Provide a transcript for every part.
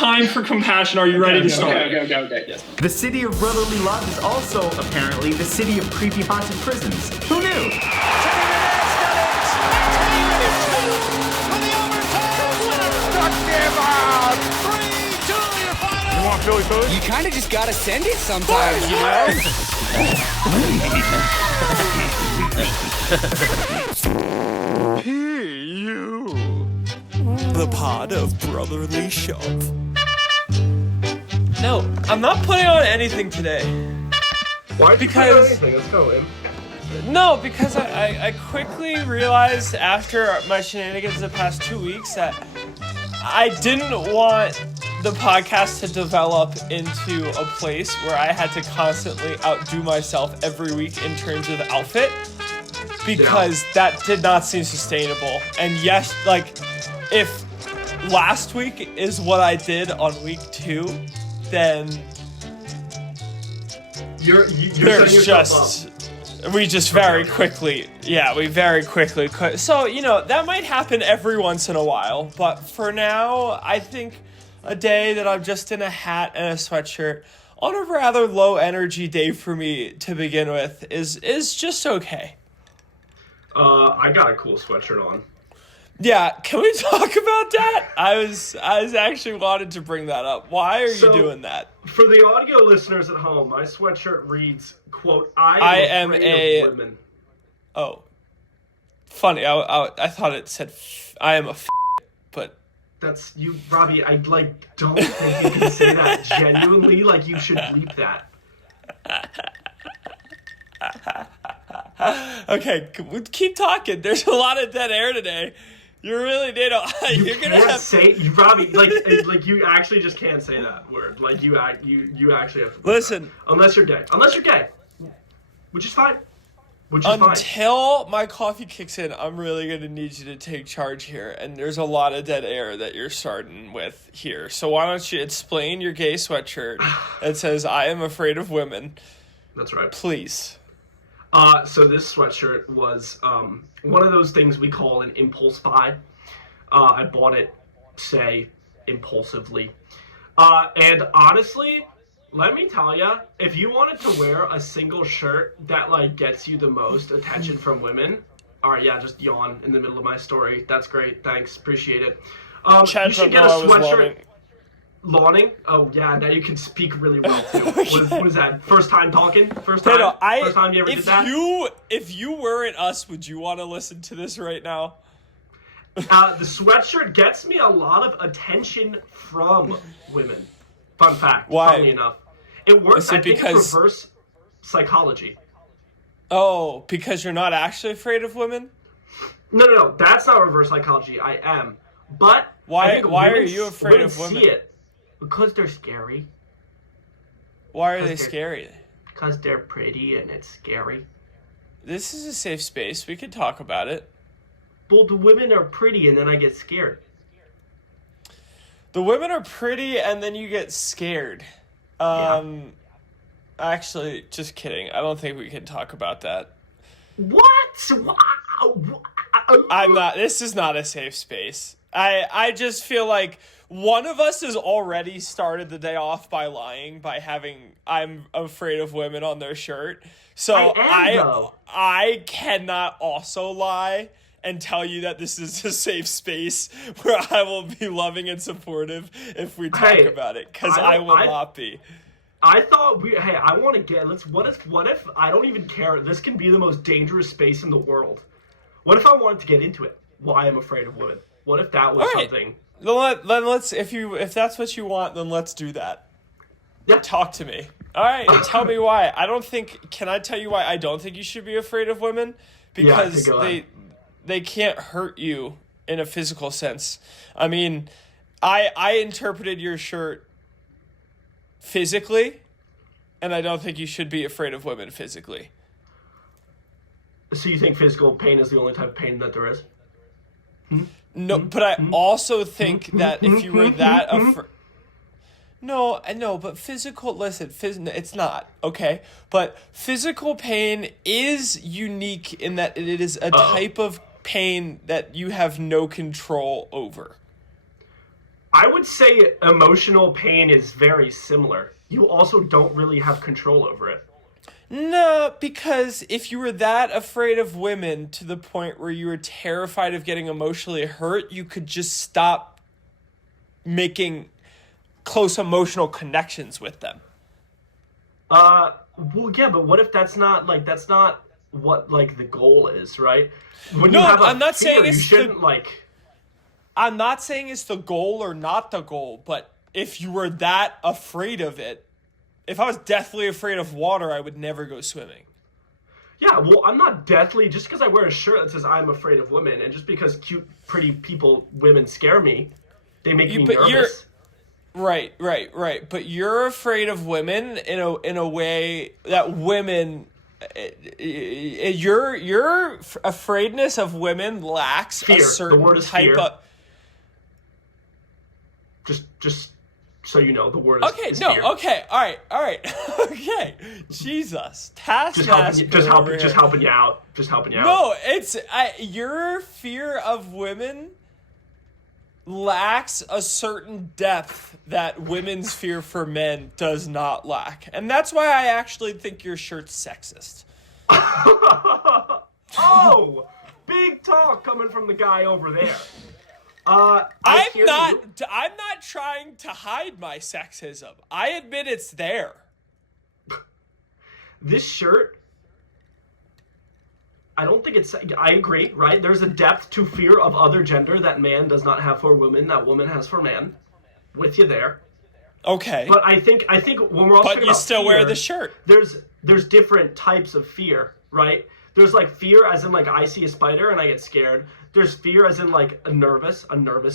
time for compassion. Are you ready to start? Okay. Yes. The city of brotherly love is also, apparently, the city of creepy haunted prisons. Who knew? You want Philly Philly? You kind of just gotta send it sometimes, you know? P.U. The pod of brotherly shove. No, I'm not putting on anything today. Why? Because anything? Let's go in. no, because I quickly realized after my shenanigans the past 2 weeks that I didn't want the podcast to develop into a place where I had to constantly outdo myself every week in terms of outfit, because that did not seem sustainable. And yes, like, if last week is what I did on week 2, then You're there's just we very quickly so, you know, that might happen every once in a while, but for now I think a day that I'm just in a hat and a sweatshirt on a rather low energy day for me to begin with is just okay. I got a cool sweatshirt on. Yeah, can we talk about that? I was actually wanted to bring that up. Why are you doing that? For the audio listeners at home, my sweatshirt reads, quote, I am afraid of women. Oh. Funny, I thought it said, I am a but... That's, you, Robby, I, don't think you can say that genuinely. You should bleep that. Okay, keep talking. There's a lot of dead air today. You really did. You're gonna have say, Robby. You actually just can't say that word. You actually have to. Listen. Unless you're gay, which is fine. Until my coffee kicks in, I'm really gonna need you to take charge here. And there's a lot of dead air that you're starting with here. So why don't you explain your gay sweatshirt that says "I am afraid of women"? That's right. Please. So this sweatshirt was one of those things we call an impulse buy. I bought it, impulsively. And honestly, let me tell you, if you wanted to wear a single shirt that, gets you the most attention from women, alright, yeah, just yawn in the middle of my story. That's great. Thanks. Appreciate it. You should get a sweatshirt. Lawning? Oh, yeah, now you can speak really well, too. What is that? First time talking? First time you ever did that? If you weren't us, would you want to listen to this right now? The sweatshirt gets me a lot of attention from women. Fun fact. Why? Funny enough. It works, it's reverse psychology. Oh, because you're not actually afraid of women? No, that's not reverse psychology. I am. But why are you afraid of women? See it. Because they're scary. Why are they scary? Because they're pretty and it's scary. This is a safe space. We could talk about it. Well, the women are pretty and then I get scared. The women are pretty and then you get scared. Actually, just kidding. I don't think we can talk about that. What? I'm not. This is not a safe space. I just feel like one of us has already started the day off by lying, by having "I'm afraid of women" on their shirt. So I cannot also lie and tell you that this is a safe space where I will be loving and supportive if we talk about it, because I will not be. I thought I want to get, what if I don't even care, this can be the most dangerous space in the world. What if I wanted to get into it? Why I'm afraid of women. What if that was something? Then let's, if that's what you want, then let's do that. Yeah. Talk to me. All right, tell me why. Can I tell you why I don't think you should be afraid of women? Because they can't hurt you in a physical sense. I mean, I interpreted your shirt physically, and I don't think you should be afraid of women physically. So you think physical pain is the only type of pain that there is? No, but I also think that if you were that afraid... No, but physical... Listen, it's not, okay? But physical pain is unique in that it is a type of pain that you have no control over. I would say emotional pain is very similar. You also don't really have control over it. No, because if you were that afraid of women to the point where you were terrified of getting emotionally hurt, you could just stop making close emotional connections with them. Well, yeah, but what if that's not what like the goal is, right? When No, you have a I'm not fear, saying you it's shouldn't I'm not saying it's the goal or not the goal, but if you were that afraid of it, if I was deathly afraid of water, I would never go swimming. Yeah, well, I'm not deathly just because I wear a shirt that says I'm afraid of women, and just because cute, pretty women scare me, they make me nervous. Right. But you're afraid of women in a way that women, your afraidness of women lacks Fear. a certain The word is type fear. of. Just so you know, the word is fear. Okay, all right, okay. Jesus, taskmaster. Just helping you out. No, it's your fear of women lacks a certain depth that women's fear for men does not lack, and that's why I actually think your shirt's sexist. Oh, big talk coming from the guy over there. I'm not trying to hide my sexism. I admit it's there. This shirt, I don't think it's... I agree, right? There's a depth to fear of other gender that man does not have for woman, that woman has for man. With you there. Okay. But I think when we're all talking about But you still fear, wear the shirt. There's different types of fear, right? There's like fear as in like I see a spider and I get scared. There's fear as in like a nervous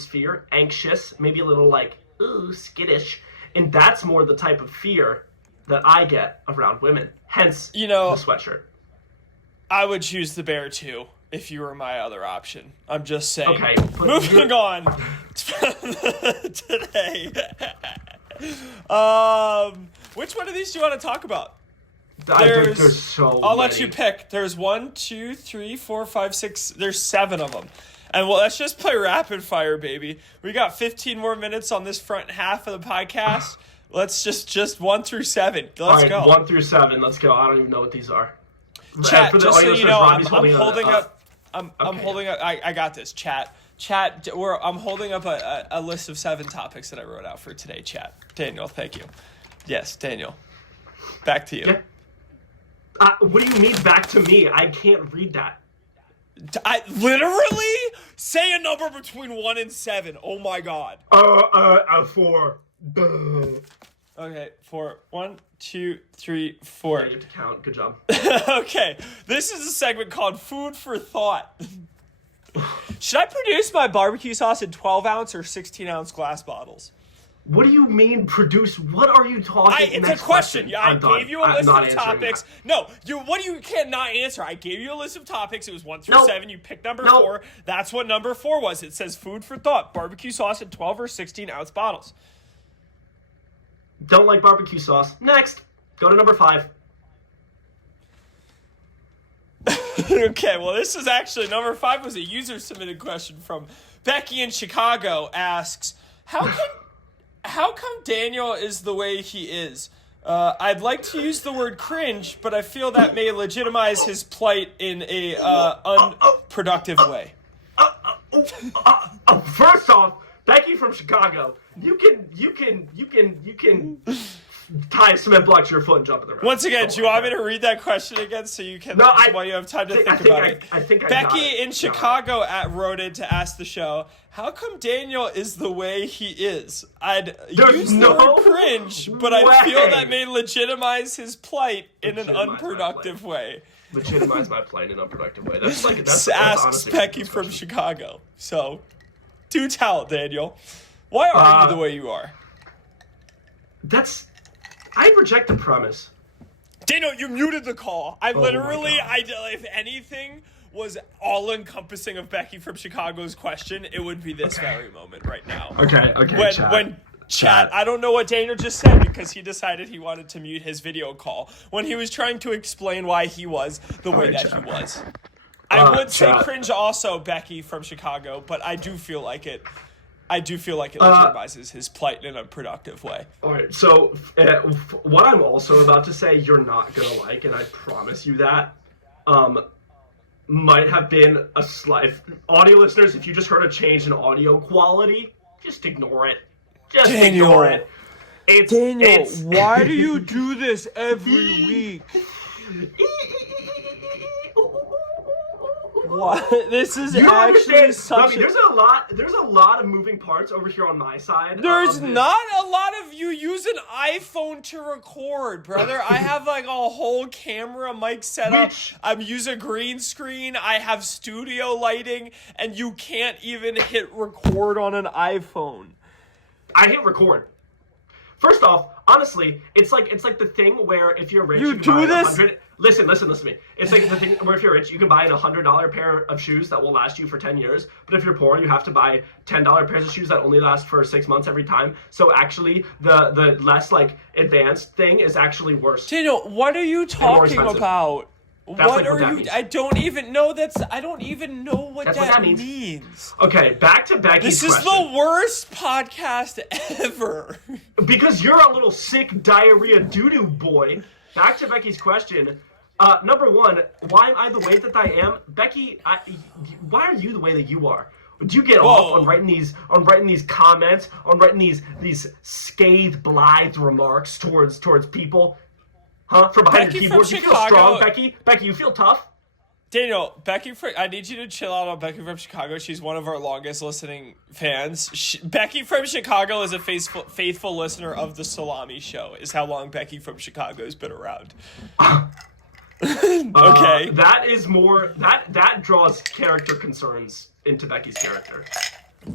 fear, anxious, maybe a little like, ooh, skittish. And that's more the type of fear that I get around women. Hence, the sweatshirt. I would choose the bear too if you were my other option. I'm just saying. Okay. Moving on today. Which one of these do you want to talk about? There's so I'll many. let you pick. There's 1, 2, 3, 4, 5, 6. There's 7 of them. And let's just play rapid fire, baby. We got 15 more minutes on this front half of the podcast. Let's just 1 through 7. Let's go. 1 through 7. Let's go. I don't even know what these are. Chat, For the just so audience, you know, Robby's I'm holding up. I'm okay. holding up. I got this. Chat. I'm holding up a list of 7 topics that I wrote out for today. Chat. Daniel, thank you. Yes, Daniel. Back to you. Yeah. What do you mean back to me? I can't read that. I literally say a number between 1 and 7. Oh my god. 4. Okay, 4. 1, 2, 3, 4. I get to count. Good job. Okay, this is a segment called Food for Thought. Should I produce my barbecue sauce in 12-ounce or 16-ounce glass bottles? What do you mean produce? What are you talking? It's Next a question. I done. gave you a I'm list not of answering topics. that. No, you cannot answer. I gave you a list of topics. It was 1 through 7. You picked number 4. That's what number 4 was. It says Food for Thought. Barbecue sauce in 12 or 16-ounce bottles. Don't like barbecue sauce. Next. Go to number 5. Okay, well, this is actually number 5 was a user-submitted question from Becky in Chicago. Asks, how come Daniel is the way he is? I'd like to use the word cringe, but I feel that may legitimize his plight in a unproductive way. First off, Becky from Chicago, you can tie a cement block to your foot and jump in the road. Once again, do you want me to read that question again so you can while you have time to think about it? I think I Becky got it. in Chicago wrote in to ask the show, how come Daniel is the way he is? I'd use the word cringe, but I feel that may legitimize his plight in an unproductive way. Legitimize my plight in an unproductive way. That's asks honestly Becky from Chicago. So, do tell, Daniel. Why are you the way you are? I reject the premise. Daniel, you muted the call. If anything was all-encompassing of Becky from Chicago's question, it would be this very moment right now. Okay, When chat, I don't know what Daniel just said because he decided he wanted to mute his video call when he was trying to explain why he was the way that he was. I would say cringe also, Becky from Chicago, but I do feel like it I do feel like it legitimizes his plight in an unproductive way. All right, so what I'm also about to say you're not going to like, and I promise you that, might have been a slight... Audio listeners, if you just heard a change in audio quality, just ignore it. Just ignore it. Daniel, why do you do this every week? What? This is you actually such Robby, there's a lot of moving parts over here on my side. There's not a lot of you use an iPhone to record, brother. I have like a whole camera mic set up. I'm using green screen. I have studio lighting, and you can't even hit record on an iPhone. I hit record. First off, honestly, it's like the thing where if you're rich, you can do buy this. Listen to me. It's like the thing where if you're rich, you can buy a $100 pair of shoes that will last you for 10 years. But if you're poor, you have to buy $10 pairs of shoes that only last for 6 months every time. So actually, the less like advanced thing is actually worse. Daniel, what are you talking about? What are you? I don't even know what that means. Okay, back to Becky's question. This is the worst podcast ever. Because you're a little sick diarrhea doo-doo boy. Back to Becky's question. Number one, why am I the way that I am? Becky, why are you the way that you are? Do you get off on writing these comments, on writing these scathed, blithe remarks towards people? Huh? From behind Becky your keyboard, you feel strong, Becky? Becky, you feel tough? Daniel, I need you to chill out on Becky from Chicago. She's one of our longest listening fans. Becky from Chicago is a faithful listener of the Salami Show, is how long Becky from Chicago has been around. Okay. That is more... That draws character concerns into Becky's character.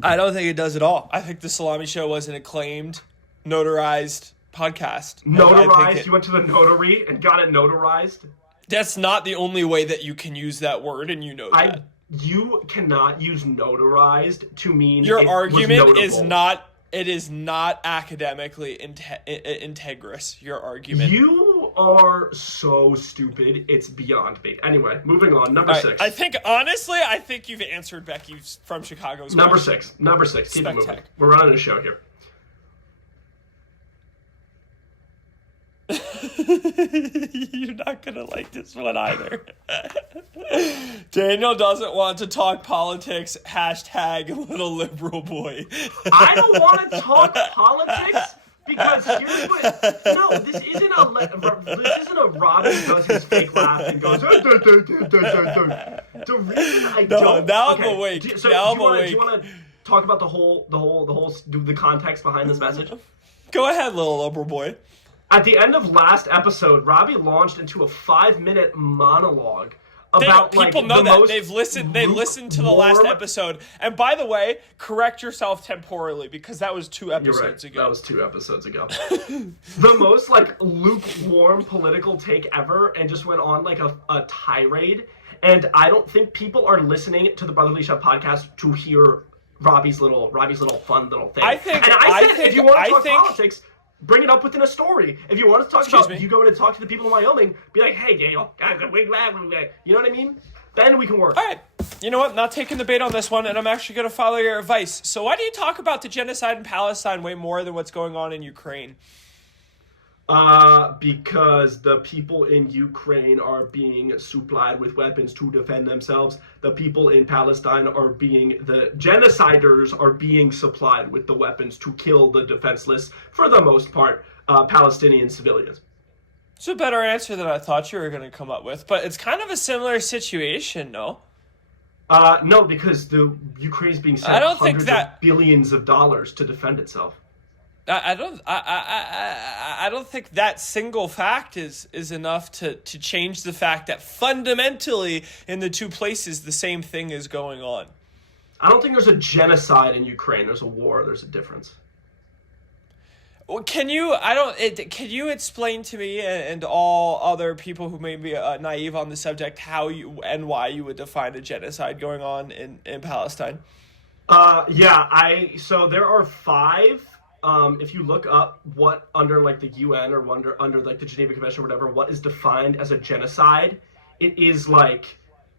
I don't think it does at all. I think the Salami Show was an acclaimed, notarized podcast. Notarized? You went to the notary and got it notarized? That's not the only way that you can use that word, and you know that. You cannot use notarized to mean your argument is not. It is not academically integrous. Your argument. You are so stupid. It's beyond me. Anyway, moving on. Number 6. I think you've answered Becky from Chicago's Number 6. Keep it moving. We're running a show here. You're not gonna like this one either. Daniel doesn't want to talk politics. # little liberal boy. I don't want to talk politics because here's what. No, this isn't a Robby does his fake laugh and goes. The reason I don't. Now I'm awake. Do you want to talk about the context behind this message? Go ahead, little liberal boy. At the end of last episode, Robby launched into a 5-minute monologue about people know that they've listened to the last episode. And by the way, correct yourself temporally because that was 2 episodes ago. That was 2 episodes ago. The most lukewarm political take ever, and just went on a tirade. And I don't think people are listening to the Brotherly Shove podcast to hear Robby's little fun little thing. I think if you want to talk politics, bring it up within a story. If you want to talk you go in and talk to the people in Wyoming, be like, hey, Daniel, you know what I mean? Then we can work. All right. You know what? Not taking the bait on this one, and I'm actually going to follow your advice. So why do you talk about the genocide in Palestine way more than what's going on in Ukraine? Because the people in Ukraine are being supplied with weapons to defend themselves. The people in Palestine the genociders are being supplied with the weapons to kill the defenseless, for the most part, Palestinian civilians. It's a better answer than I thought you were going to come up with, but it's kind of a similar situation, no? No, because the Ukraine is being sent hundreds of billions of dollars to defend itself. I don't think that single fact is enough to change the fact that fundamentally in the 2 places the same thing is going on. I don't think there's a genocide in Ukraine. There's a war. There's a difference. Well, can you explain to me and all other people who may be naive on the subject how you and why you would define a genocide going on in Palestine? So there are 5. If you look up what under the UN or under the Geneva Convention or whatever, what is defined as a genocide, it is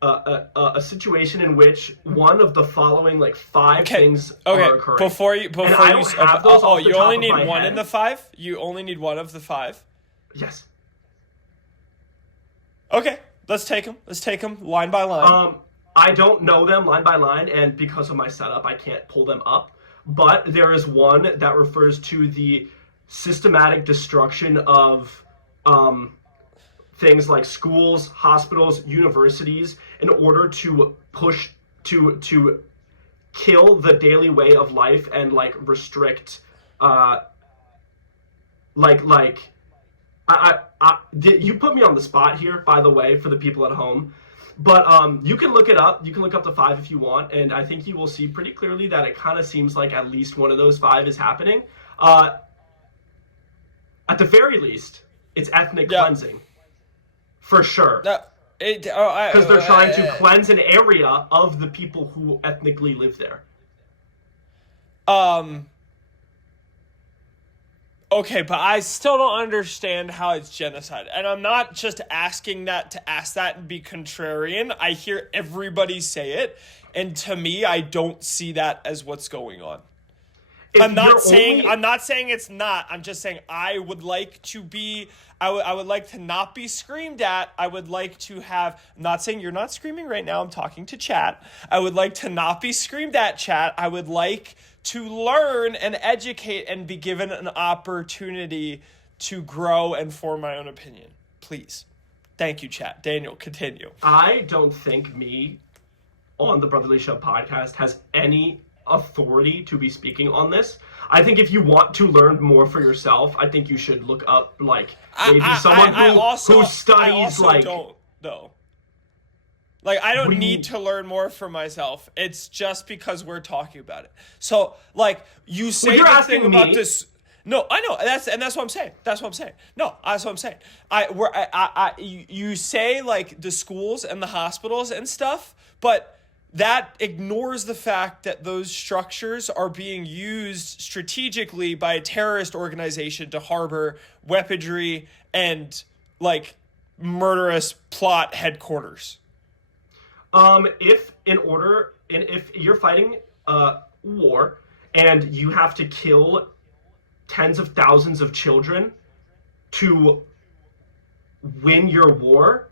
a situation in which one of the following like 5 things are occurring. Before you you only need one in the 5. You only need one of the 5. Yes. Okay, let's take them line by line. I don't know them line by line, and because of my setup, I can't pull them up. But there is one that refers to the systematic destruction of things like schools, hospitals, universities, in order to push to kill the daily way of life and like restrict you put me on the spot here, by the way, for the people at home. But you can look it up. You can look up the 5 if you want, and I think you will see pretty clearly that it kind of seems like at least one of those 5 is happening. At the very least, it's ethnic cleansing. For sure. Because they're trying to cleanse an area of the people who ethnically live there. Okay, but I still don't understand how it's genocide. And I'm not just asking that to ask that and be contrarian. I hear everybody say it, and to me, I don't see that as what's going on. I'm not saying it's not. I'm just saying I would like to be. I would like to not be screamed at. I would like to have. I'm not saying you're not screaming right now. I'm talking to chat. I would like to not be screamed at, chat. I would like to learn and educate and be given an opportunity to grow and form my own opinion. Please. Thank you, chat. Daniel, continue. I don't think me on the Brotherly Shove podcast has any authority to be speaking on this. I think if you want to learn more for yourself, I think you should look up like maybe someone who studies like. Don't though. Like I don't need to learn more for myself. It's just because we're talking about it. So like you say the thing about this. No, I know. That's what I'm saying. That's what I'm saying. No, that's what I'm saying. You say like the schools and the hospitals and stuff, but that ignores the fact that those structures are being used strategically by a terrorist organization to harbor weaponry and like murderous plot headquarters. If you're fighting war and you have to kill tens of thousands of children to win your war,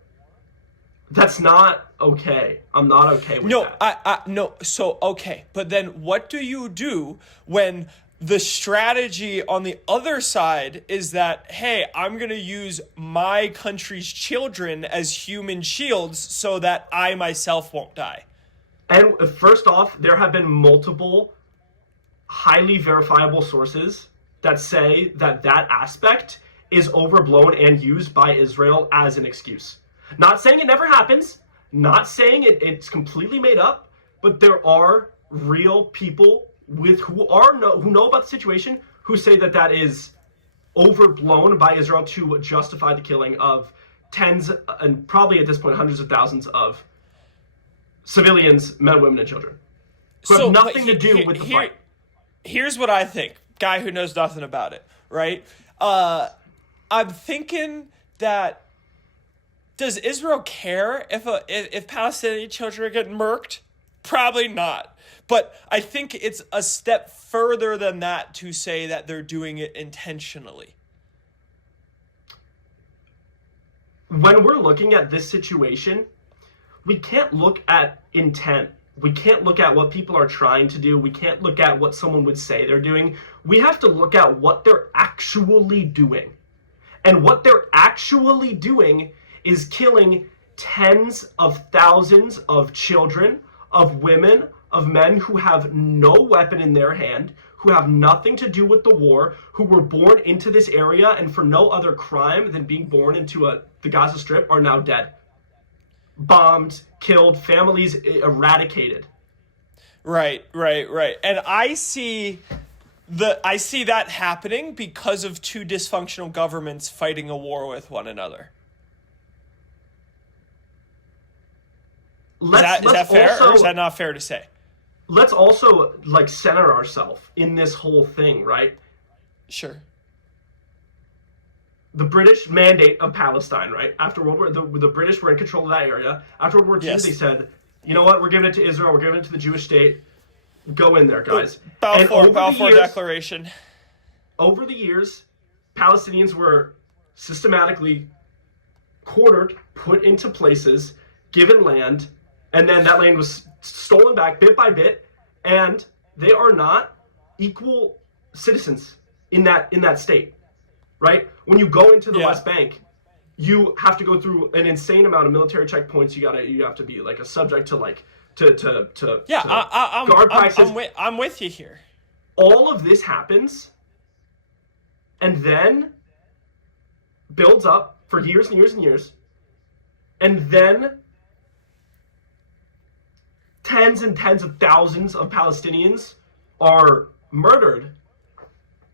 that's not okay. I'm not okay with that. No. So, okay. But then what do you do when the strategy on the other side is that, hey, I'm going to use my country's children as human shields so that I myself won't die? And first off, there have been multiple highly verifiable sources that say that aspect is overblown and used by Israel as an excuse. Not saying it never happens, not saying it's completely made up, but there are real people who know about the situation who say that is overblown by Israel to justify the killing of tens and probably at this point hundreds of thousands of civilians, men, women, and children who have nothing to do with the fight. Here's what I think, guy who knows nothing about it, right? I'm thinking that does Israel care if Palestinian children are getting murked? Probably not. But I think it's a step further than that to say that they're doing it intentionally. When we're looking at this situation, we can't look at intent. We can't look at what people are trying to do. We can't look at what someone would say they're doing. We have to look at what they're actually doing. And what they're actually doing is killing tens of thousands of children, of women, of men who have no weapon in their hand, who have nothing to do with the war, who were born into this area and for no other crime than being born into the Gaza Strip are now dead. Bombed, killed, families eradicated. Right. And I see that happening because of two dysfunctional governments fighting a war with one another. Is that fair, or is that not fair to say? Let's also center ourselves in this whole thing, right? Sure. the British mandate of Palestine, right? After World War, the British were in control of that area. After World War II, Yes. they said, you know what, we're giving it to Israel, we're giving it to the Jewish state. Go in there, guys. Balfour Declaration. Over the years, Palestinians were systematically quartered, put into places, given land, and then that land was stolen back bit by bit, and they are not equal citizens in that state, right? When you go into the West Bank, you have to go through an insane amount of military checkpoints. You have to be like a subject to guard practices. I'm with you here. All of this happens, and then builds up for years and years and years, and then tens and tens of thousands of Palestinians are murdered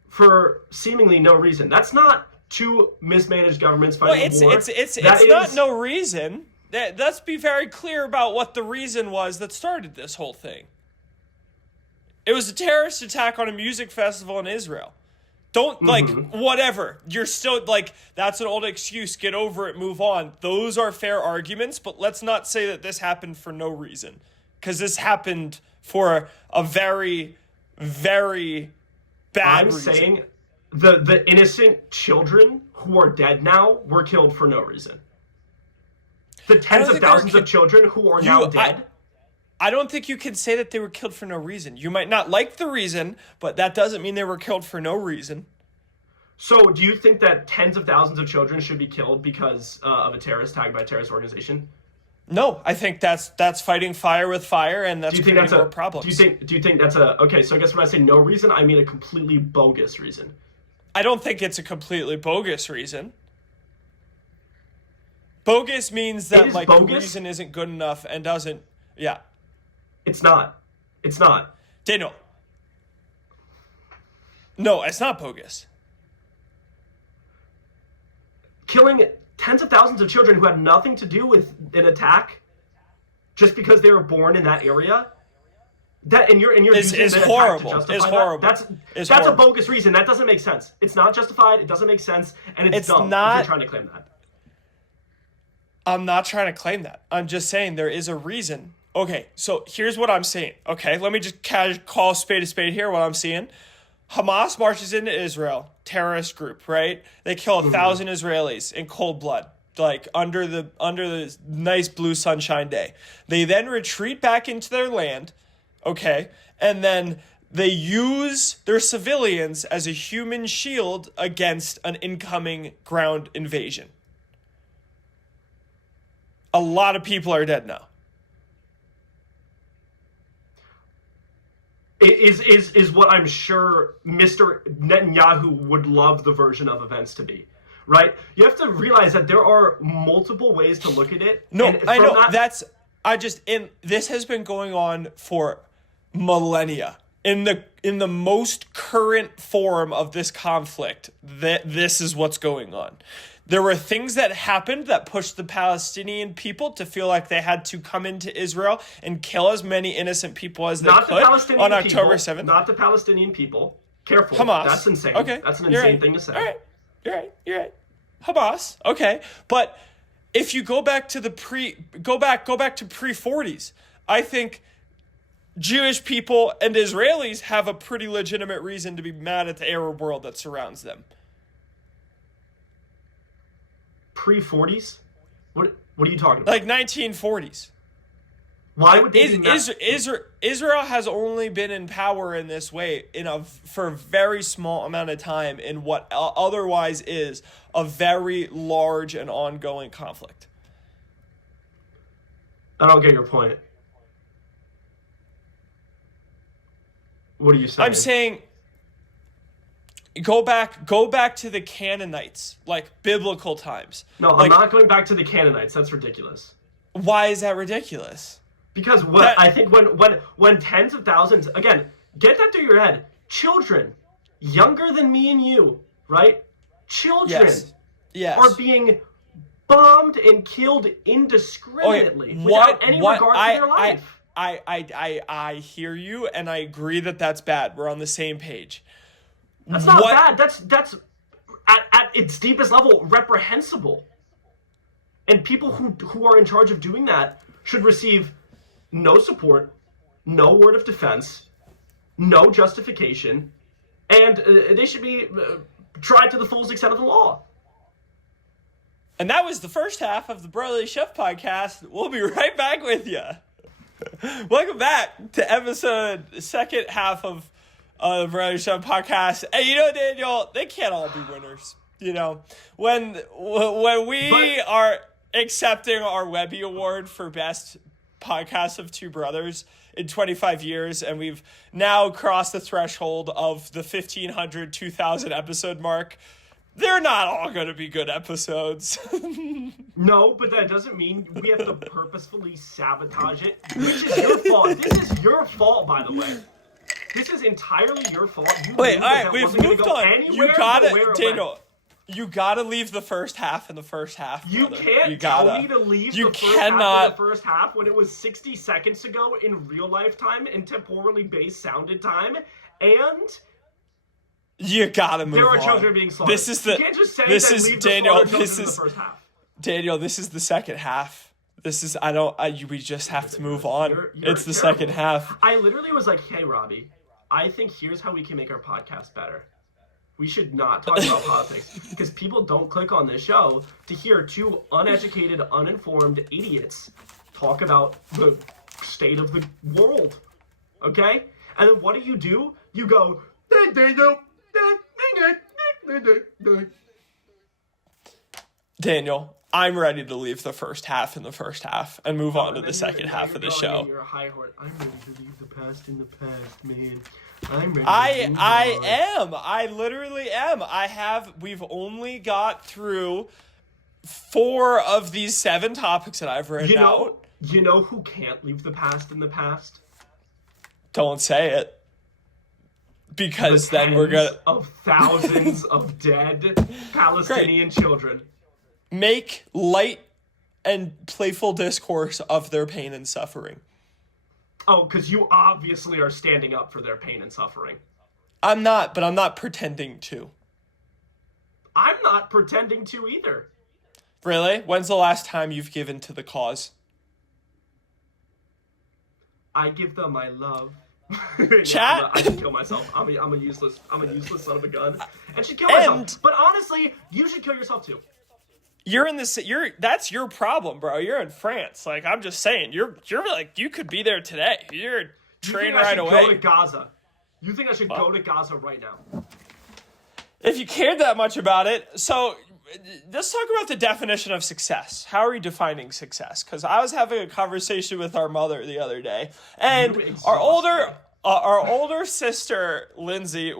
for seemingly no reason. That's not two mismanaged governments fighting war. It's not no reason. Let's be very clear about what the reason was that started this whole thing. It was a terrorist attack on a music festival in Israel. Don't, whatever. You're still, that's an old excuse. Get over it, move on. Those are fair arguments, but let's not say that this happened for no reason. Because this happened for a very, very bad reason. I'm saying the innocent children who are dead now were killed for no reason. The tens of thousands of children who are now dead. I don't think you can say that they were killed for no reason. You might not like the reason, but that doesn't mean they were killed for no reason. So do you think that tens of thousands of children should be killed because of a terrorist attack by a terrorist organization? No, I think that's fighting fire with fire, and that's creating more problems. Do you think that's okay? So I guess when I say no reason, I mean a completely bogus reason. I don't think it's a completely bogus reason. Bogus means that the reason isn't good enough and doesn't. Yeah. It's not. It's not. Daniel. No, it's not bogus. Killing tens of thousands of children who had nothing to do with an attack, just because they were born in that area. That and you're using is that horrible. To justify It's horrible. That's a bogus reason. That doesn't make sense. It's not justified. It doesn't make sense, and it's dumb. If you're trying to claim that. I'm not trying to claim that. I'm just saying there is a reason. Okay, so here's what I'm saying. Okay, let me just call a spade here. What I'm seeing, Hamas marches into Israel, terrorist group, right? They kill 1,000 Israelis in cold blood, under the nice blue sunshine day. They then retreat back into their land, okay, and then they use their civilians as a human shield against an incoming ground invasion. A lot of people are dead now. Is what I'm sure Mr. Netanyahu would love the version of events to be, right? You have to realize that there are multiple ways to look at it. No, I know. This has been going on for millennia. In the most current form of this conflict, this is what's going on. There were things that happened that pushed the Palestinian people to feel like they had to come into Israel and kill as many innocent people as they could on October 7th. Not the Palestinian people. Careful. Hamas. That's insane. Okay. That's an insane thing to say. All right. You're right. Hamas. Okay. But if you go back to pre-40s, I think Jewish people and Israelis have a pretty legitimate reason to be mad at the Arab world that surrounds them. Pre-40s? What are you talking about? Like 1940s. Why would they Israel has only been in power in this way for a very small amount of time in what otherwise is a very large and ongoing conflict. I don't get your point. What are you saying? I'm saying go back to the Canaanites, biblical times. No, I'm not going back to the Canaanites. That's ridiculous. Why is that ridiculous? Because I think when tens of thousands, again, get that through your head. Children, younger than me and you, right? Children are being bombed and killed indiscriminately without any regard for their life. I hear you, and I agree that that's bad. We're on the same page. That's not bad. That's at its deepest level, reprehensible. And people who are in charge of doing that should receive no support, no word of defense, no justification, and they should be tried to the fullest extent of the law. And that was the first half of the Brotherly Chef podcast. We'll be right back with you. Welcome back to second half of the Brotherly Chef podcast. And you know, Daniel, they can't all be winners. You know, when we are accepting our Webby Award for Best Podcast of Two Brothers in 25 years, and we've now crossed the threshold of the 1,500, 2,000 episode mark, they're not all going to be good episodes. No, but that doesn't mean we have to purposefully sabotage it, which is your fault. This is your fault, by the way. This is entirely your fault. Wait, all right, we've moved on. You gotta, Daniel, you gotta leave the first half in the first half. You brother. can't tell me to leave the first half in the first half when it was 60 seconds ago in real life time and temporally based sounded time, and you gotta move on. There are children being slaughtered. This is the. You can't just say this that is leave Daniel. the This in is the first half. Daniel. This is the second half. This is we just have to move on. You're it's the terrible. second half. I literally was like, "Hey, Robby, I think here's how we can make our podcast better. We should not talk about politics because people don't click on this show to hear two uneducated, uninformed idiots talk about the state of the world. Okay? And then what do? You go, Daniel, I'm ready to leave the first half in the first half and move on to the second half of the show. You're a high horse. I'm ready to leave the past in the past, man. I'm ready. I am. I literally am. We've only got through 4 of these 7 topics that I've written out. You know who can't leave the past in the past? Don't say it. Because then we're gonna of thousands of dead Palestinian children. Make light and playful discourse of their pain and suffering. Oh, because you obviously are standing up for their pain and suffering. I'm not, but I'm not pretending to. I'm not pretending to either. Really? When's the last time you've given to the cause? I give them my love. Chat. I should kill myself. I'm a useless son of a gun. And should kill myself. But honestly, you should kill yourself too. That's your problem, bro. You're in France. Like, I'm just saying, you're like, you could be there today. You're train right away. Go to Gaza. You think I should go to Gaza right now? If you cared that much about it, so let's talk about the definition of success. How are you defining success? Because I was having a conversation with our mother the other day, and our older sister Lindsay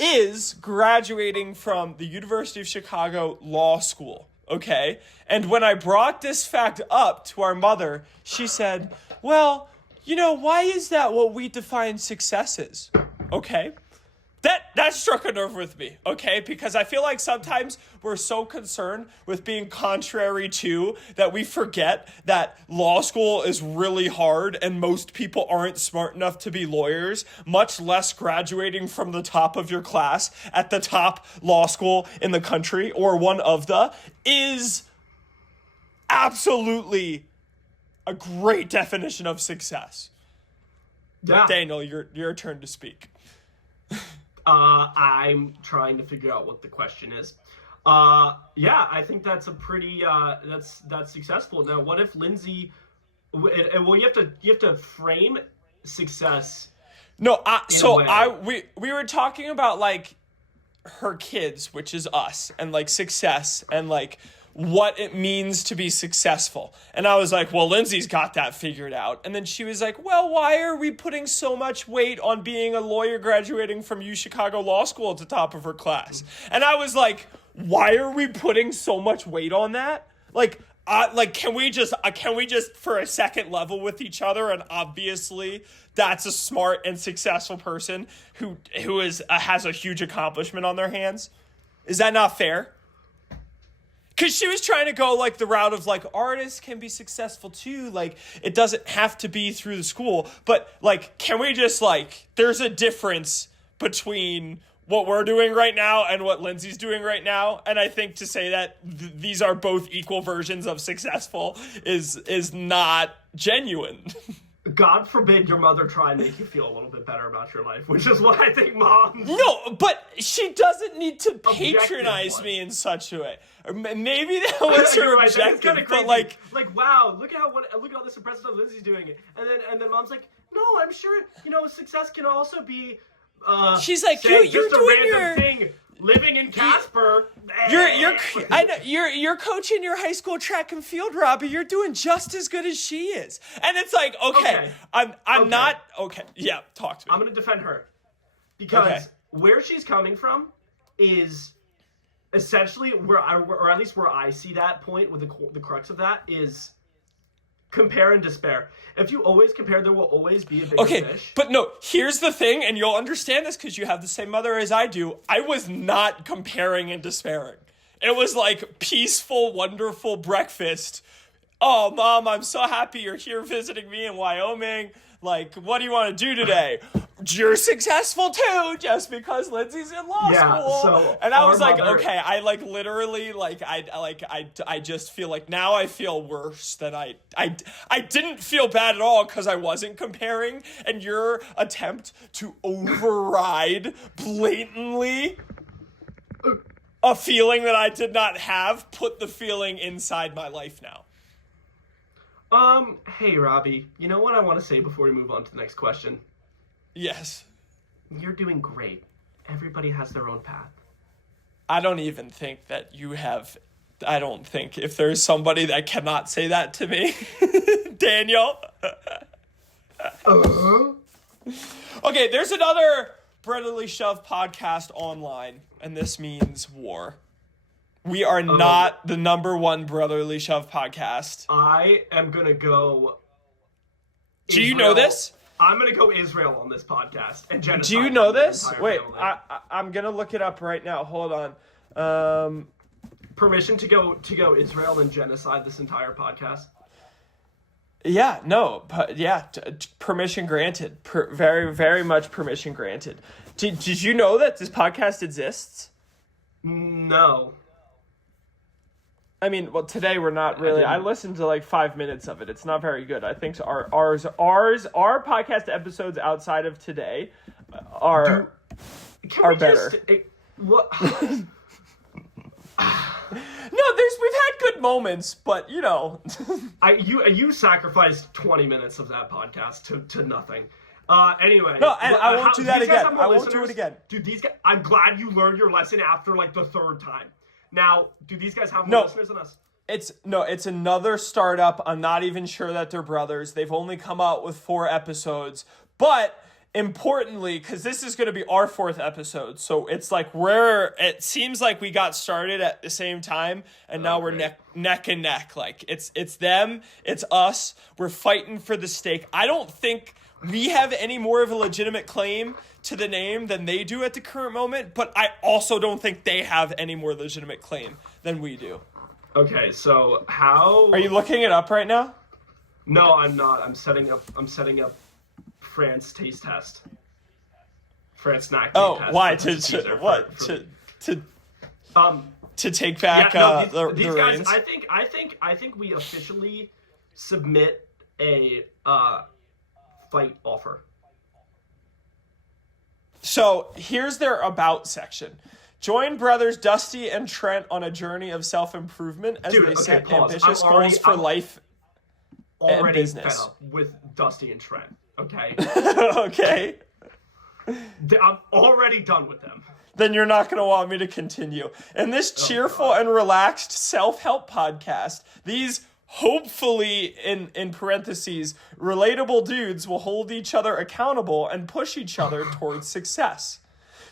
is graduating from the University of Chicago Law School, okay? And when I brought this fact up to our mother, she said, well, you know, why is that what we define success is? Okay? That struck a nerve with me, okay? Because I feel like sometimes we're so concerned with being contrary to that we forget that law school is really hard and most people aren't smart enough to be lawyers, much less graduating from the top of your class at the top law school in the country or one of the is absolutely a great definition of success. Yeah. Daniel, your turn to speak. I'm trying to figure out what the question is. Yeah, I think that's a pretty that's successful. Now, what if Lindsay? Well, you have to frame success. No, we were talking about like her kids, which is us, and like success and like what it means to be successful. And I was like, well, Lindsay's got that figured out. And then she was like, well, why are we putting so much weight on being a lawyer graduating from U Chicago Law School at the top of her class? And I was like, why are we putting so much weight on that? Can we just for a second level with each other? And obviously that's a smart and successful person who has a huge accomplishment on their hands. Is that not fair? Because she was trying to go, like, the route of, like, artists can be successful, too. Like, it doesn't have to be through the school. But, like, can we just, like, there's a difference between what we're doing right now and what Lindsay's doing right now. And I think to say that these are both equal versions of successful is not genuine. God forbid your mother try and make you feel a little bit better about your life, which is what I think moms... No, but she doesn't need to patronize me in such a way. Or maybe that was her right, objective, but like, wow, look at all this impressive stuff Lindsay's doing. And then mom's like, no, I'm sure, success can also be... she's like, you're doing random thing, living in Casper. I know you're coaching your high school track and field, Robby. You're doing just as good as she is, and it's like, okay. I'm not okay. Yeah, talk to me. I'm gonna defend her because where she's coming from is essentially or at least where I see that point with the crux of that is compare and despair. If you always compare, there will always be a bigger fish. But no, here's the thing, and you'll understand this because you have the same mother as I do. I was not comparing and despairing. It was like peaceful, wonderful breakfast. Oh, Mom, I'm so happy you're here visiting me in Wyoming. Like, what do you want to do today? You're successful too, just because Lindsay's in law school. So and I was like, okay, I like literally like I just feel like now I feel worse than I didn't feel bad at all because I wasn't comparing, and your attempt to override blatantly a feeling that I did not have put the feeling inside my life now. Hey, Robby, you know what I want to say before we move on to the next question? Yes. You're doing great. Everybody has their own path. I don't even think that you have... I don't think if there's somebody that cannot say that to me, Daniel. Okay, there's another Brotherly Shove podcast online, and this means war. We are not the #1 Brotherly Shove podcast. I am going to go... Do you know this? I'm going to go Israel on this podcast and genocide. Do you know this? Wait, family. I'm going to look it up right now. Hold on. Permission to go Israel and genocide this entire podcast? Yeah, no, but yeah, permission granted. Very, very much permission granted. Did you know that this podcast exists? No. I mean, well, today we're not really. I listened to like 5 minutes of it. It's not very good. I think our podcast episodes outside of today are better. What? No, we've had good moments, but you sacrificed 20 minutes of that podcast to nothing. Anyway. No, and I won't do that again. I won't do it again. Dude, these guys, I'm glad you learned your lesson after like the third time. Now, do these guys have more listeners than us? It's another startup. I'm not even sure that they're brothers. They've only come out with 4 episodes. But importantly, because this is going to be our 4th episode, so it's like it seems like we got started at the same time, and now we're neck and neck. Like it's them, it's us. We're fighting for the stake. I don't think we have any more of a legitimate claim to the name than they do at the current moment, but I also don't think they have any more legitimate claim than we do. Okay, so how... Are you looking it up right now? No, I'm not. I'm setting up France taste test. France snack taste test. Why? To take back the these guys, reins? I think we officially submit a fight offer. So here's their about section. Join brothers Dusty and Trent on a journey of self-improvement as they set ambitious goals for life and business. Fed up with Dusty and Trent, okay? Okay. I'm already done with them. Then you're not going to want me to continue. In this cheerful and relaxed self-help podcast, these hopefully, in parentheses, relatable dudes will hold each other accountable and push each other towards success.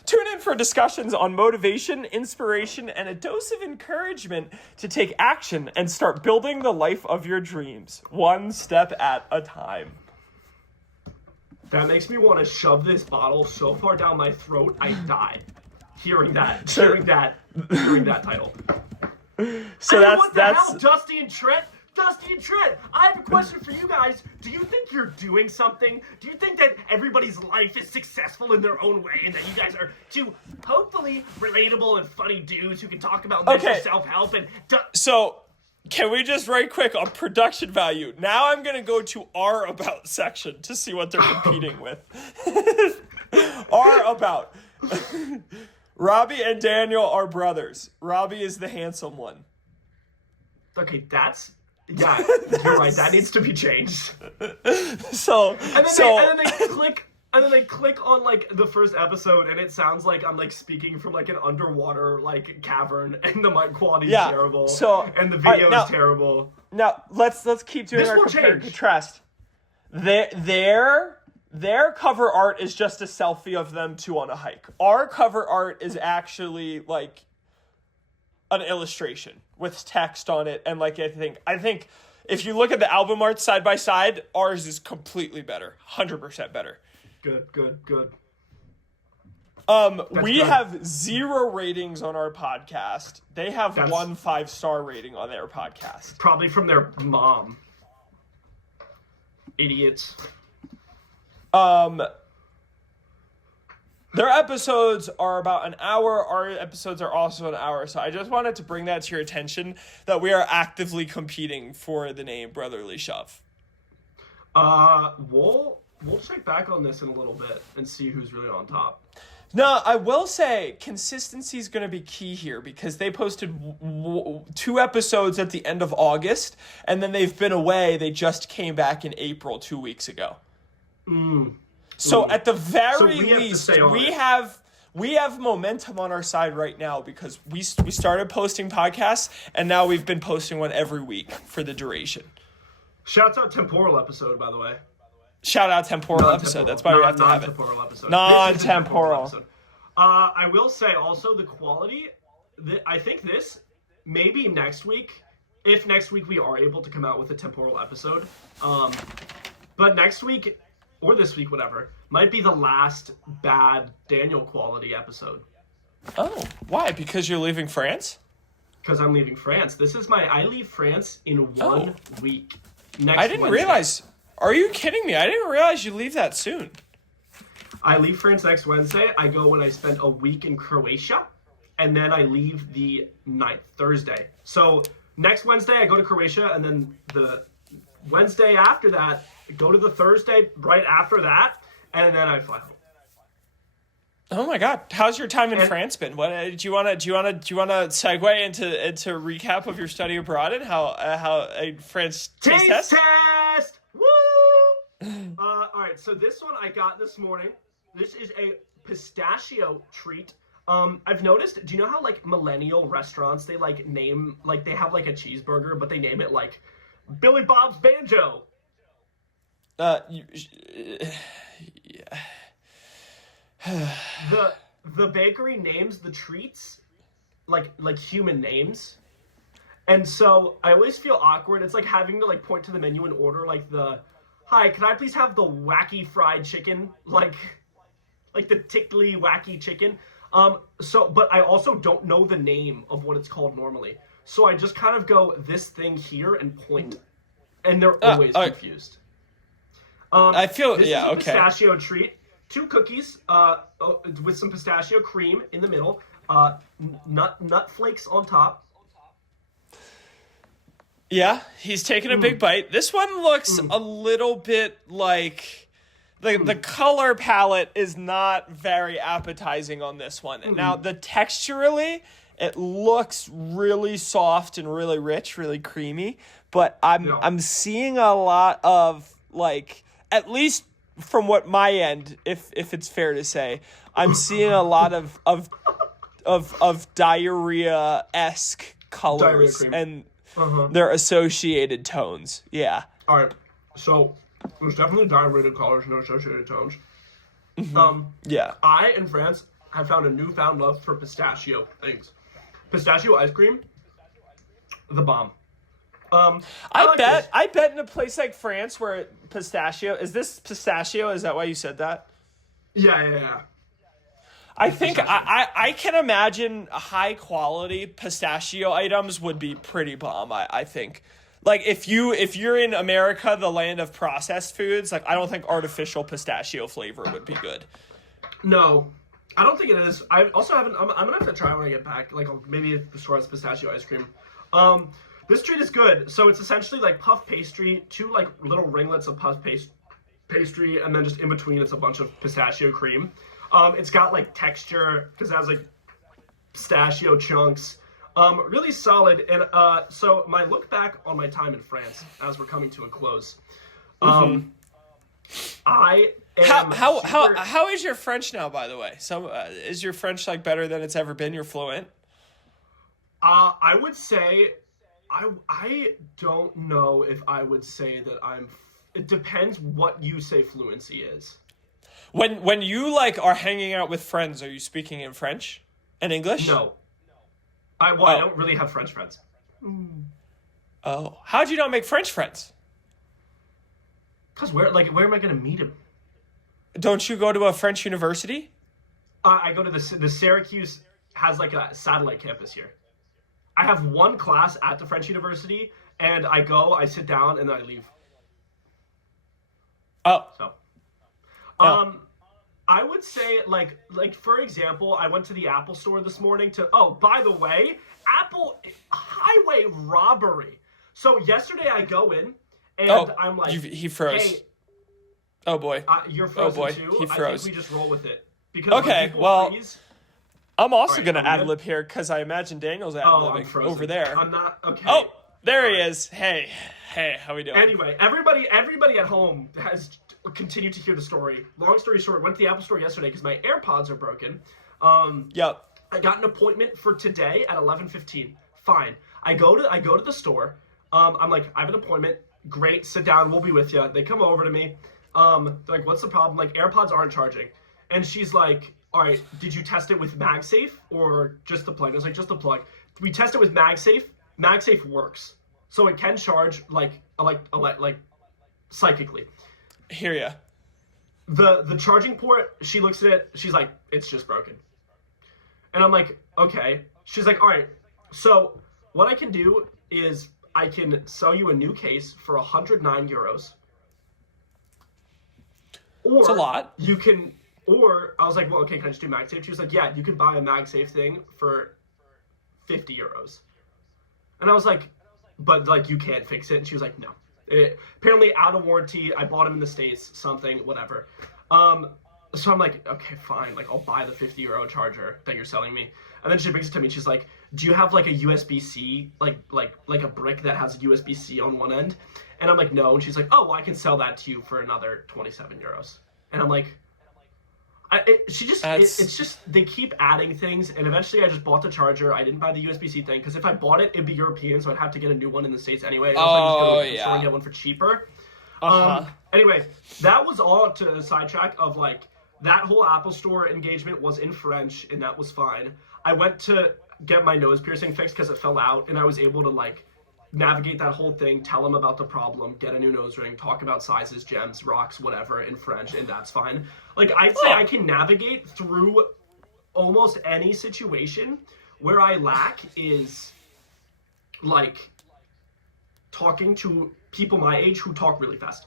Tune in for discussions on motivation, inspiration, and a dose of encouragement to take action and start building the life of your dreams, one step at a time. That makes me want to shove this bottle so far down my throat, I die. Hearing that title. So that's hell, Dusty and Trent? Dusty and Trent, I have a question for you guys. Do you think you're doing something? Do you think that everybody's life is successful in their own way and that you guys are two hopefully relatable and funny dudes who can talk about mental self-help and... So, can we just right quick on production value? Now I'm going to go to our about section to see what they're competing with. Our about. Robby and Daniel are brothers. Robby is the handsome one. Okay, yeah, you're right. That needs to be changed. And then they click on like the first episode, and it sounds like I'm like speaking from like an underwater like cavern, and the mic quality is terrible. And the video is terrible. Now let's keep doing our compare and contrast. Their cover art is just a selfie of them two on a hike. Our cover art is actually like an illustration with text on it, and like I think if you look at the album art side by side, ours is completely better, 100% better. Good. We have 0 ratings on our podcast. They have 1 5-star rating on their podcast. Probably from their mom. Idiots. Their episodes are about an hour. Our episodes are also an hour. So I just wanted to bring that to your attention that we are actively competing for the name Brotherly Shove. We'll check back on this in a little bit and see who's really on top. No, I will say consistency is going to be key here because they posted 2 episodes at the end of August, and then they've been away. They just came back in April 2 weeks ago. So at the very least, we have momentum on our side right now because we started posting podcasts, and now we've been posting one every week for the duration. Shouts out temporal episode, by the way. Shout out temporal episode. That's why we have to have it. Non-temporal episode. Non-temporal. I will say also the quality. I think this maybe next week, if next week we are able to come out with a temporal episode, but next week or this week, whatever, might be the last bad Daniel quality episode. Oh, why? Because you're leaving France? Because I'm leaving France. I leave France in 1 week. I didn't realize. Are you kidding me? I didn't realize you leave that soon. I leave France next Wednesday. I go and I spend a week in Croatia, and then I leave the 9th, Thursday. So next Wednesday I go to Croatia, and then the Wednesday after that, go to the Thursday right after that, and then I fly home. Oh my God! How's your time in France been? What do you want to segue into recap of your study abroad and how France taste test? Woo! All right, so this one I got this morning. This is a pistachio treat. I've noticed. Do you know how like millennial restaurants they like name like they have like a cheeseburger, but they name it like Billy Bob's Banjo? The bakery names the treats like human names. And so I always feel awkward. It's like having to like point to the menu and order like hi, can I please have the wacky fried chicken? Like the tickly wacky chicken. But I also don't know the name of what it's called normally. So I just kind of go this thing here and point. And they're always confused. I feel, this is a pistachio treat. 2 cookies with some pistachio cream in the middle. Nut flakes on top. Yeah, he's taking a big bite. This one looks a little bit like the color palette is not very appetizing on this one. And now the texturally, it looks really soft and really rich, really creamy. But I'm seeing a lot of like, at least from what my end, if it's fair to say, I'm seeing a lot of diarrhea-esque colors and their associated tones. Yeah. All right. So there's definitely diarrhea colors and associated tones. Yeah. I in France have found a newfound love for pistachio things. Pistachio ice cream, the bomb. I bet in a place like France where pistachio is this pistachio? Is that why you said that? Yeah. I think I can imagine high quality pistachio items would be pretty bomb. I think Like if you're in America, the land of processed foods, like I don't think artificial pistachio flavor would be good. No, I don't think it is. I also haven't. I'm gonna have to try when I get back. Like maybe if the store has pistachio ice cream. This treat is good. So it's essentially like puff pastry, 2 like little ringlets of puff pastry, and then just in between it's a bunch of pistachio cream. It's got like texture because it has like pistachio chunks. Really solid. And so my look back on my time in France as we're coming to a close. I am how is your French now, by the way? So is your French like better than it's ever been? You're fluent? I would say I don't know if I would say that I'm. It depends what you say fluency is. When you like are hanging out with friends, are you speaking in French and English? No. I don't really have French friends. Oh, how'd you not make French friends? Cause where am I gonna meet him? Don't you go to a French university? I go to the Syracuse has like a satellite campus here. I have one class at the French university, and I sit down, and then I leave. Oh. So. I would say, like for example, I went to the Apple store this morning by the way, Apple highway robbery. So yesterday I go in, and I'm like, he froze. Hey, oh boy. You're frozen too? He froze. I think we just roll with it. Because freeze, I'm also going to ad-lib here, because I imagine Daniel's ad-libbing over there. I'm not, okay. Oh, there he is. Hey, how we doing? Anyway, everybody at home has continued to hear the story. Long story short, went to the Apple store yesterday because my AirPods are broken. Yep. I got an appointment for today at 11:15. Fine. I go to the store. I'm like, I have an appointment. Great, sit down. We'll be with you. They come over to me. They're like, what's the problem? Like, AirPods aren't charging. And she's like, all right, did you test it with MagSafe or just the plug? I was like, just the plug. We test it with MagSafe. MagSafe works, so it can charge like psychically. Hear ya. The charging port. She looks at it. She's like, it's just broken. And I'm like, okay. She's like, all right. So what I can do is I can sell you a new case for 109 euros. Or it's a lot. You can. Or I was like, well, okay, can I just do MagSafe? She was like, yeah, you can buy a MagSafe thing for 50 euros. And I was like, but like you can't fix it. And she was like, no. Apparently out of warranty. I bought them in the States, something, whatever. So I'm like, okay, fine. Like I'll buy the 50 euro charger that you're selling me. And then she brings it to me. And she's like, do you have like a USB-C, like a brick that has a USB-C on one end? And I'm like, no. And she's like, oh, well, I can sell that to you for another 27 euros. And I'm like, it's just they keep adding things, and eventually I just bought the charger. I didn't buy the USB-C thing because if I bought it, it'd be European, so I'd have to get a new one in the States anyway. So I just go to the store and get one for cheaper. Anyway, that was all to sidetrack of like that whole Apple Store engagement was in French, and that was fine. I went to get my nose piercing fixed because it fell out, and I was able to like navigate that whole thing, tell them about the problem, get a new nose ring, talk about sizes, gems, rocks, whatever in French, and that's fine. Like, I'd say I can navigate through almost any situation. Where I lack is, like, talking to people my age who talk really fast.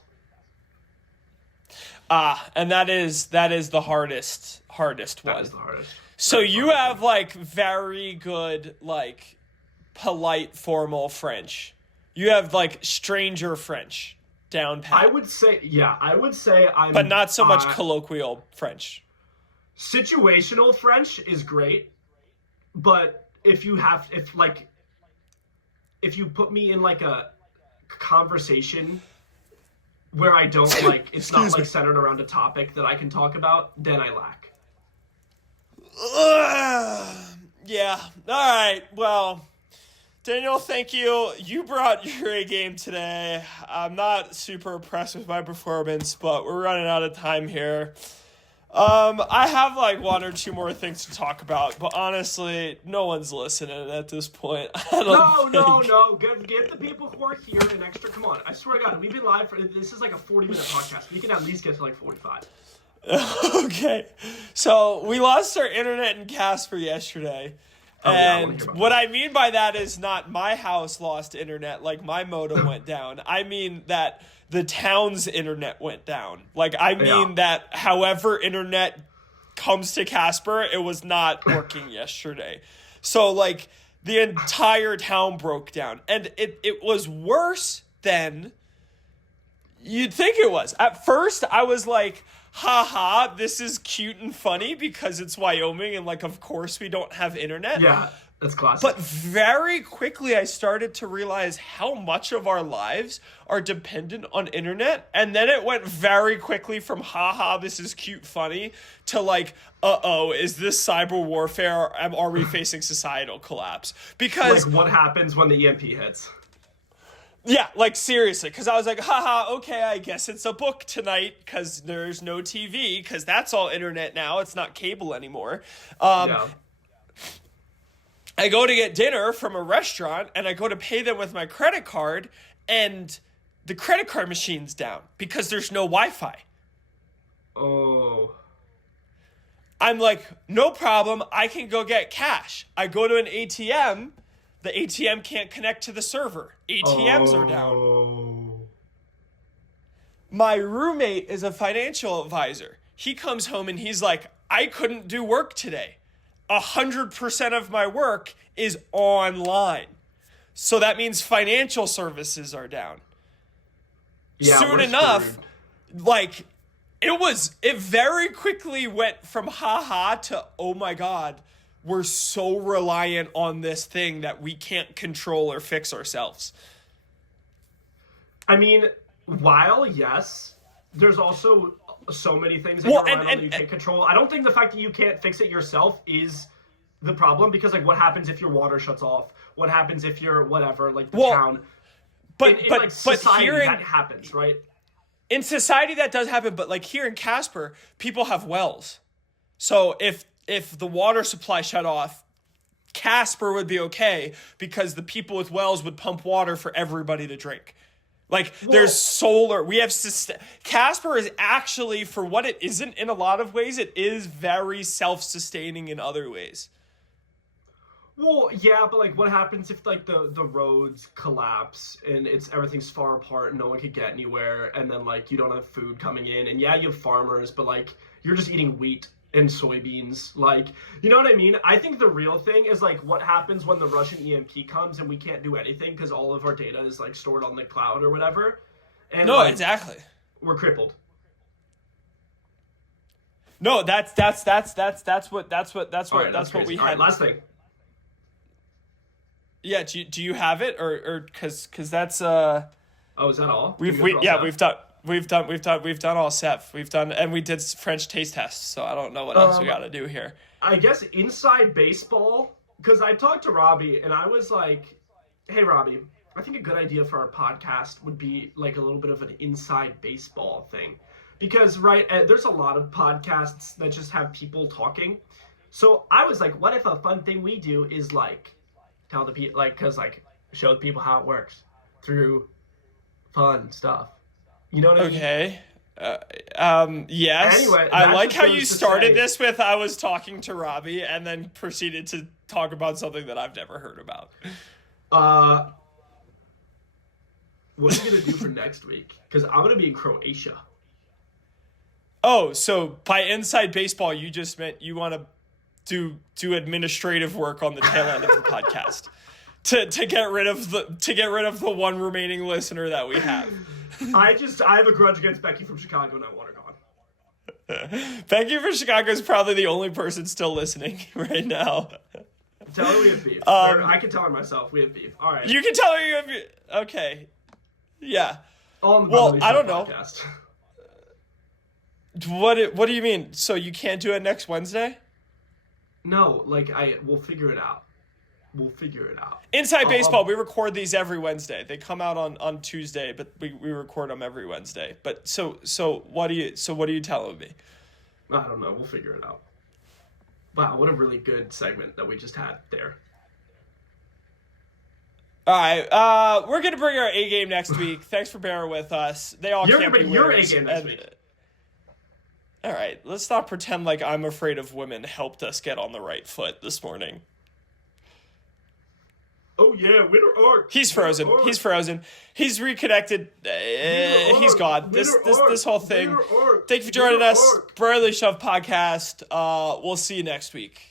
And that is the hardest one. That is the hardest. So you have, like, very good, like, polite, formal French. You have, like, stranger French down pat. I would say I'm... But not so much colloquial French. Situational French is great, but if you put me in, like, a conversation where I don't, like, it's not, like, centered around a topic that I can talk about, then I lack. Yeah. All right. Well... Daniel, thank you. You brought your A game today. I'm not super impressed with my performance, but we're running out of time here. I have like one or two more things to talk about, but honestly, no one's listening at this point. No. Get the people who are here an extra. Come on, I swear to God, we've been live for this is like a 40-minute podcast. We can at least get to like 45. Okay, so we lost our internet in Casper yesterday. Oh, yeah, I wanna And hear about what that. I mean by that is not my house lost internet, like my modem went down. I mean that the town's internet went down. Like, I mean Yeah. that however internet comes to Casper, it was not working yesterday. So, like, the entire town broke down. And it was worse than you'd think it was. At first, I was like, haha, this is cute and funny because it's Wyoming and, like, of course we don't have internet. Yeah, that's classic. But very quickly, I started to realize how much of our lives are dependent on internet. And then it went very quickly from, haha, this is cute, funny, to like, uh-oh, is this cyber warfare? Are we facing societal collapse? Because... like, what happens when the EMP hits? yeah, like, seriously, because I was like, haha, okay, I guess it's a book tonight because there's no TV because that's all internet now. It's not cable anymore. Yeah. I go to get dinner from a restaurant and I go to pay them with my credit card and the credit card machine's down because there's no Wi-Fi. Oh. I'm like, no problem. I can go get cash. I go to an ATM. The ATM can't connect to the server. ATMs are down. Oh. My roommate is a financial advisor. He comes home and he's like, I couldn't do work today. 100% of my work is online. So that means financial services are down. Yeah, Soon we're enough, screwed. like, it very quickly went from haha to, oh my God, we're so reliant on this thing that we can't control or fix ourselves. I mean, while, yes, there's also so many things that Well, you're relying on and- that you can't control. I don't think the fact that you can't fix it yourself is the problem, because, like, what happens if your water shuts off? What happens if you're whatever, like, the Well, town? But in but like, society, here in, that happens, right? in society that does happen, but like here in Casper, people have wells. So if the water supply shut off, Casper would be okay because the people with wells would pump water for everybody to drink. Like, there's solar. We have Casper is actually, for what it isn't in a lot of ways, it is very self-sustaining in other ways. Well, yeah, but, like, what happens if, like, the roads collapse and everything's far apart and no one could get anywhere, and then, like, you don't have food coming in, and yeah, you have farmers, but, like, you're just eating wheat and soybeans, like, you know what I mean? I think the real thing is, like, what happens when the Russian EMP comes and we can't do anything because all of our data is, like, stored on the cloud or whatever, and, No, like, exactly. we're crippled. No, that's what we All right, had. last thing. Yeah, do you have it or cuz that's Oh, is that all? we've done all set. And we did French taste tests, so I don't know what else we got to do here. I guess inside baseball, because I talked to Robby and I was like, hey, Robby, I think a good idea for our podcast would be like a little bit of an inside baseball thing. Because, right, there's a lot of podcasts that just have people talking. So I was like, what if a fun thing we do is like tell the people, like, because, like, show the people how it works through fun stuff. You know what I mean? Okay. Yes. Anyway, I that's like just how goes you to started say- this with I was talking to Robby and then proceeded to talk about something that I've never heard about. What are you going to do for next week? Because I'm going to be in Croatia. Oh, so by inside baseball, you just meant you want to do administrative work on the tail end of the podcast to get rid of the one remaining listener that we have. I have a grudge against Becky from Chicago and I want her gone. Becky from Chicago is probably the only person still listening right now. Tell her we have beef. Or I can tell her myself we have beef. All right. You can tell her you have okay. Yeah. On the Well, Brotherly I Show don't know. podcast. What do you mean? So you can't do it next Wednesday? No, like we'll figure it out. We'll figure it out. Inside Baseball, we record these every Wednesday. They come out on Tuesday, but we record them every Wednesday. But so what are you telling me? I don't know. We'll figure it out. Wow, what a really good segment that we just had there. All right, we're gonna bring our A game next week. Thanks for bearing with us. They all You're can't gonna be bring your winners, A game next and- week. All right, let's not pretend like I'm afraid of women helped us get on the right foot this morning. Oh yeah, winner arc. He's frozen. Winner arc. He's frozen. He's reconnected. He's gone. This whole thing. Winner arc. Thank you for joining Winner us. arc. Brotherly Shove podcast. We'll see you next week.